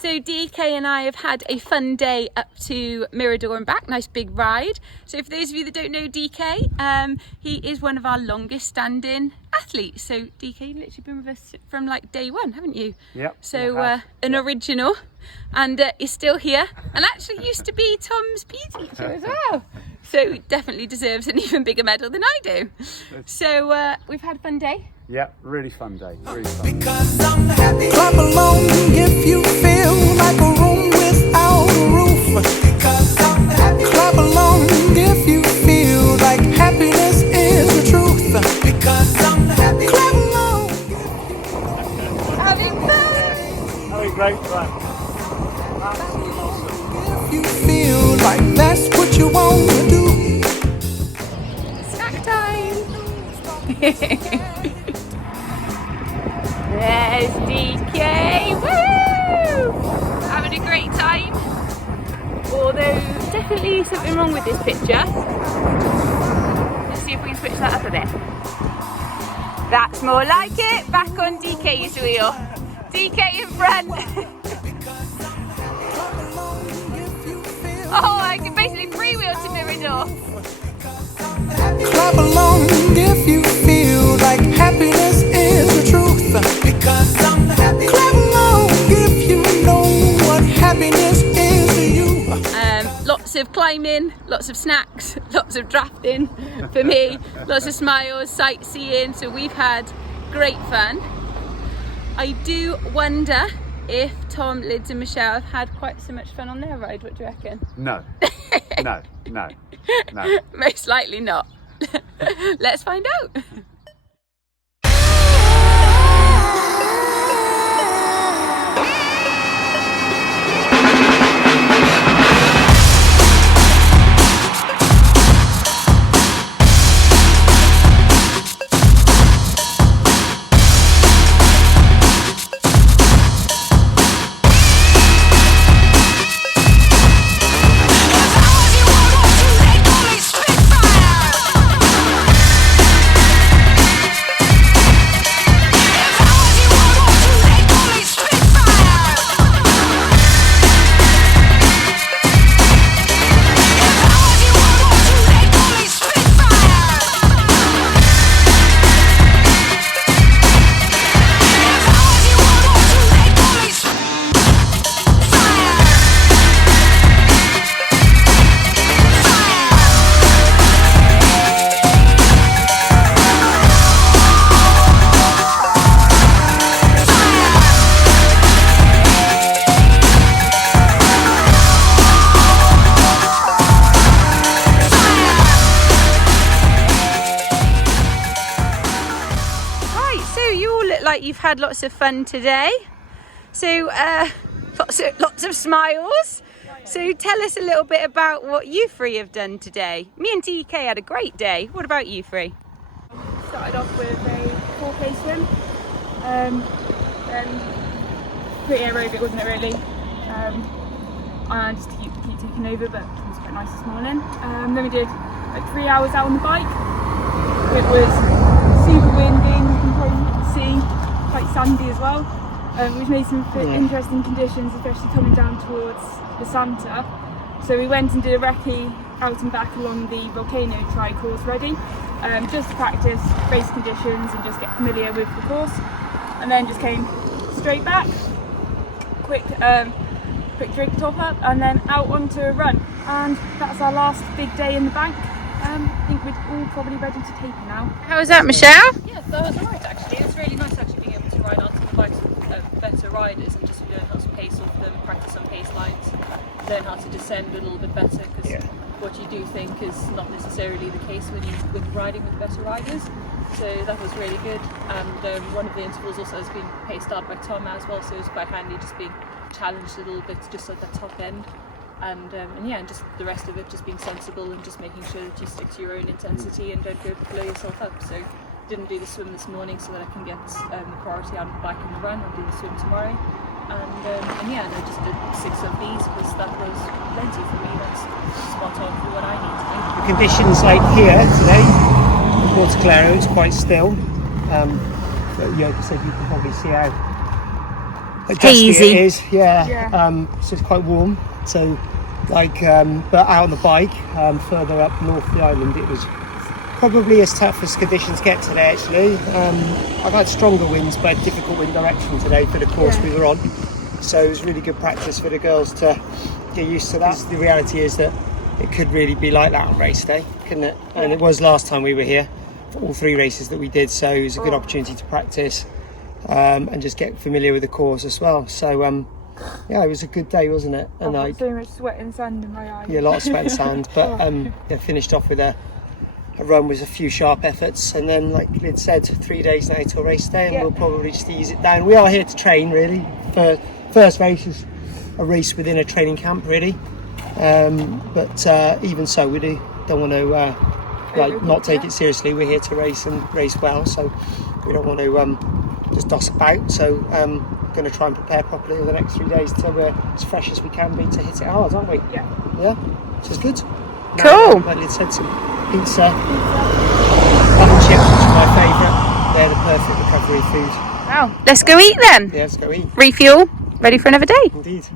So DK and I have had a fun day up to Mirador and back, nice big ride. So for those of you that don't know DK, he is one of our longest standing athletes. So DK, you've literally been with us from like day one, haven't you? Yep. So an original, and is still here, and actually used to be Tom's PE teacher as well. So definitely deserves an even bigger medal than I do. So we've had a fun day. Yeah, really fun day. Really fun. Because I'm happy. Clap along if you feel like a room without a roof. Because I'm happy. Clap along if you feel like happiness is the truth. Because I'm happy. Clap along. Having fun. Having great fun. If you feel like that's what you want to do. Snack time. There's DK, woo! Having a great time. Although, definitely something wrong with this picture. Let's see if we can switch that up a bit. That's more like it. Back on DK's wheel. DK in front. Oh, I can basically freewheel to Mirador. Clap along if you feel like happiness is the truth. Because I'm happy. Clap along if you know what happiness is to you. Lots of climbing, lots of snacks, lots of drafting for me, lots of smiles, sightseeing. So we've had great fun. I do wonder if Tom, Lydia and Michelle have had quite so much fun on their ride. What do you reckon? No. No. Most likely not. Let's find out. Like you've had lots of fun today, so lots of smiles. So tell us a little bit about what you three have done today. Me and DK had a great day. What about you three? Started off with a 4K swim, then pretty aerobic, wasn't it really? And just to keep taking over, but it was quite nice this morning. Then we did like 3 hours out on the bike. It was super windy, you can probably see, quite sandy as well, which made some interesting conditions, especially coming down towards the Santa. So we went and did a recce out and back along the Volcano Tri course ready, just to practice race conditions and just get familiar with the course, and then just came straight back, quick drink top up, and then out onto a run. And that's our last big day in the bank. I think we're all probably ready to taper now. How was that, Michelle? Yeah, that was alright actually. It was really nice actually being able to ride onto the bikes with better riders and just learn how to pace off them, practice on pace lines, learn how to descend a little bit better, because what you do think is not necessarily the case when you're riding with better riders. So that was really good. And one of the intervals also has been paced out by Tom as well, so it was quite handy just being challenged a little bit just at the top end. And just the rest of it just being sensible and just making sure that you stick to your own intensity and don't go blow yourself up. So didn't do the swim this morning so that I can get the priority out of the bike and the run. I'll do the swim tomorrow. And I just did 6 of these because that was plenty for me. That's spot on for what I need to do. The conditions like here today, Porto Claro, it's quite still. But like I said, you can probably see how dusty Hazy. it is, yeah. Yeah. So it's quite warm. So, like, but out on the bike, further up north of the island, it was probably as tough as conditions get today. Actually, I've had stronger winds, but difficult wind direction today for the course we were on. So it was really good practice for the girls to get used to that. The reality is that it could really be like that on race day, couldn't it? And it was last time we were here for all 3 races that we did. So it was a good opportunity to practice. And just get familiar with the course as well. So yeah, it was a good day, wasn't it? And I've got so much sweat and sand in my eyes. yeah, a lot of sweat and sand, but yeah, finished off with a run with a few sharp efforts, and then like Lyd said, 3 days now till race day, and we'll probably just ease it down. We are here to train really. First race is a race within a training camp really, but even so, we don't want to not take it seriously. We're here to race and race well, so we don't want to just doss about. So going to try and prepare properly over the next 3 days till we're as fresh as we can be to hit it hard, aren't we? Yeah, which is good. Cool. Like Lyd said, some pizza and chips, which are my favourite. They're the perfect recovery food. Wow. Let's go eat then. Yeah, let's go eat. Refuel. Ready for another day. Indeed.